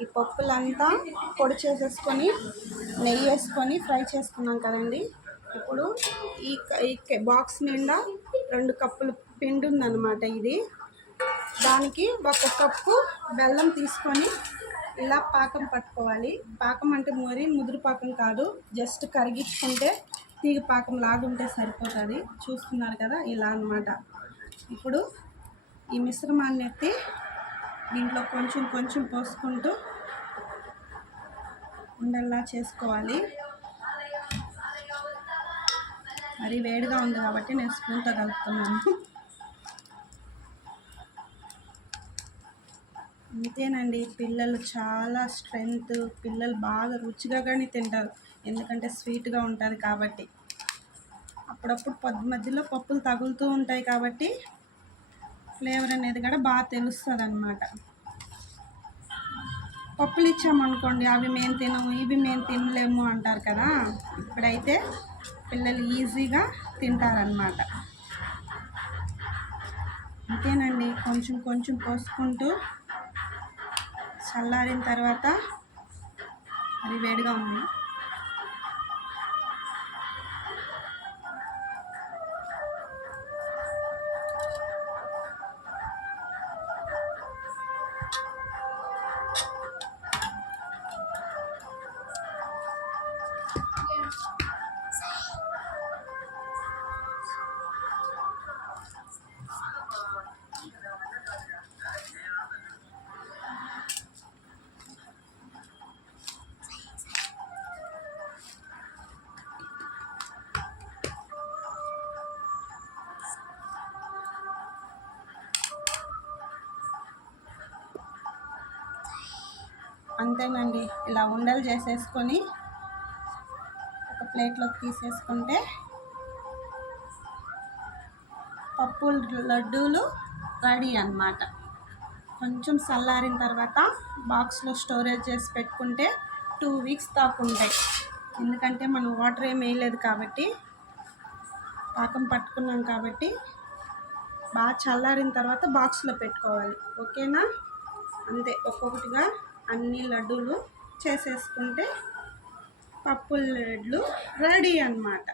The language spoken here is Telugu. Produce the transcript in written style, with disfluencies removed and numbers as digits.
ఈ పప్పులంతా పొడి చేసేసుకొని నెయ్యి వేసుకొని ఫ్రై చేసుకున్నాం కదండి. ఇప్పుడు ఈ బాక్స్ నిండా 2 కప్పులు పిండి ఉందన్నమాట. ఇది దానికి 1 కప్పు బెల్లం తీసుకొని ఇలా పాకం పట్టుకోవాలి. పాకం అంటే ముదురు పాకం కాదు, జస్ట్ కరిగించుకుంటే తీగ పాకం లాగుంటే సరిపోతుంది. చూస్తున్నారు కదా, ఇలా అన్నమాట. ఇప్పుడు ఈ మిశ్రమాన్ని ఎత్తి దీంట్లో కొంచెం కొంచెం పోసుకుంటూ ఉండల్లా చేసుకోవాలి. మరి వేడిగా ఉంది కాబట్టి నేను స్పూన్తో కలుపుతున్నాను. అంతేనండి, పిల్లలు చాలా స్ట్రెంగ్త్, పిల్లలు బాగా రుచిగా కానీ తింటారు. ఎందుకంటే స్వీట్గా ఉంటుంది కాబట్టి. అప్పుడప్పుడు మధ్యలో పప్పులు తగులుతూ ఉంటాయి కాబట్టి ఫ్లేవర్ అనేది కూడా బాగా తెలుస్తుంది అన్నమాట. పప్పులు ఇచ్చామనుకోండి, అవి మేము తినము, ఇవి మేము తినలేము అంటారు కదా. ఇప్పుడైతే పిల్లలు ఈజీగా తింటారనమాట. అంతేనండి, కొంచెం కొంచెం పోసుకుంటూ చల్లారిన తర్వాత, అది వేడిగా ఉంది, అంతేనండి. ఇలా ఉండలు చేసేసుకొని ఒక ప్లేట్లోకి తీసేసుకుంటే పప్పు లడ్డూలు రెడీ అన్నమాట. కొంచెం చల్లారిన తర్వాత బాక్స్లో స్టోరేజ్ చేసి పెట్టుకుంటే 2 వీక్స్ దాకా ఉంటాయి. ఎందుకంటే మనం వాటర్ ఏమి వేయలేదు కాబట్టి, పాకం పట్టుకున్నాం కాబట్టి బాగా చల్లారిన తర్వాత బాక్స్లో పెట్టుకోవాలి. ఓకేనా? అంతే, ఒక్కొక్కటిగా అన్ని లడ్డూలు చేసేసుకుంటే పప్పు లడ్లు రెడీ అన్నమాట.